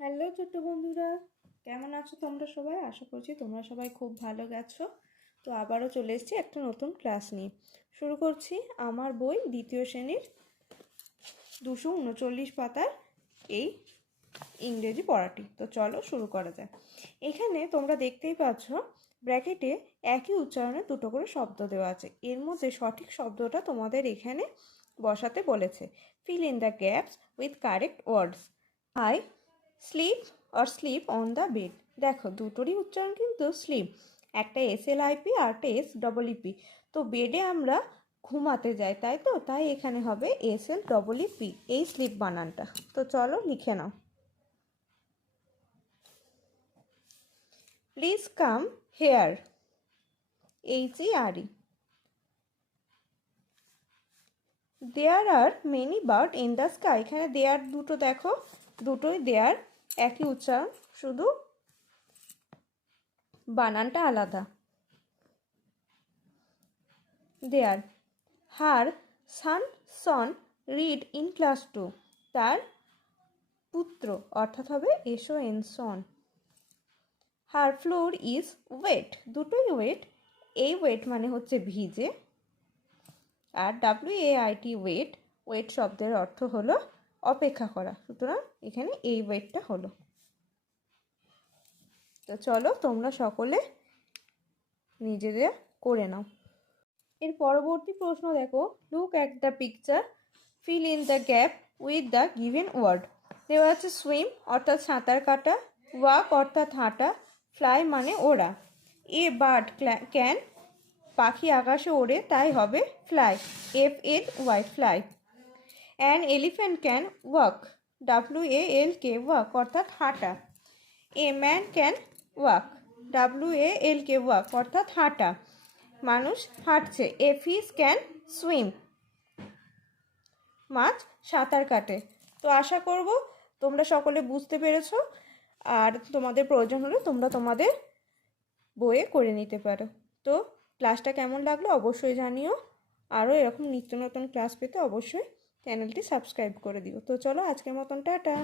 Hello ছোট্ট বন্ধুরা, কেমন আছো তোমরা সবাই? আশা করছি তোমরা সবাই খুব ভালো গেছো। তো আবারও চলে এসেছি একটা নতুন ক্লাস নিয়ে। শুরু করছি আমার বই দ্বিতীয় শ্রেণীর 239 পাতার এই ইংরেজি পড়াটি। তো চলো শুরু করা যায়। এখানে তোমরা দেখতেই পাচ্ছ ব্র্যাকেটে একই উচ্চারণে দুটো করে শব্দ দেওয়া আছে। এর মধ্যে সঠিক শব্দটা তোমাদের এখানে বসাতে বলেছে। Fill in the gaps with correct words. I sleep or sleep on the bed. দেখো দুটোরই উচ্চারণ কিন্তু স্লিপ, একটা SLIP আর একটা SEEP। তো বেডে আমরা ঘুমাতে যাই, তাই তো, তাই এখানে হবে SLEEP, এই স্লিপ বানানটা। তো চলো লিখে নাও। Please come here, HERE। There are many bird in the sky. এখানে দেয়ার দুটো দেখো, দুটোই দেয়ার, একই উচ্চারণ, শুধু বানানটা আলাদা। There. Her son read in class 2। তার পুত্র অর্থাৎ হবে SON। Her floor is wet, দুটোই ওয়েট। এই ওয়েট মানে হচ্ছে ভিজে, আর WAIT ওয়েট, ওয়েট শব্দের অর্থ হলো অপেক্ষা করা, সুতরাং এখানে এই ওয়েটটা হলো। তো চলো তোমরা সকলে নিজেদের করে নাও। এর পরবর্তী প্রশ্ন দেখো, look at the picture, fill in the gap with the given word. দেওয়া আছে সুইম অর্থাৎ সাঁতার কাটা, ওয়াক অর্থাৎ হাঁটা, ফ্লাই মানে ওড়া। এ বার্ড ক্যান, পাখি আকাশে ওড়ে তাই হবে fly, FLY fly. An elephant can walk, WALK walk অর্থাৎ হাঁটা। A man can walk, WALK walk অর্থাৎ হাঁটা, মানুষ হাঁটছে। এ ফিশ ক্যান সুইম, মাছ সাঁতার কাটে। তো আশা করব তোমরা সকলে বুঝতে পেরেছো, আর তোমাদের প্রয়োজন হলে তোমরা তোমাদের বইয়ে করে নিতে পারো। তো ক্লাসটা কেমন লাগলো অবশ্যই জানিও। আরও এরকম নিত্য নতুন ক্লাস পেতে অবশ্যই চ্যানেলটি সাবস্ক্রাইব করে দিও। তো চলো আজকের মতন টাটা।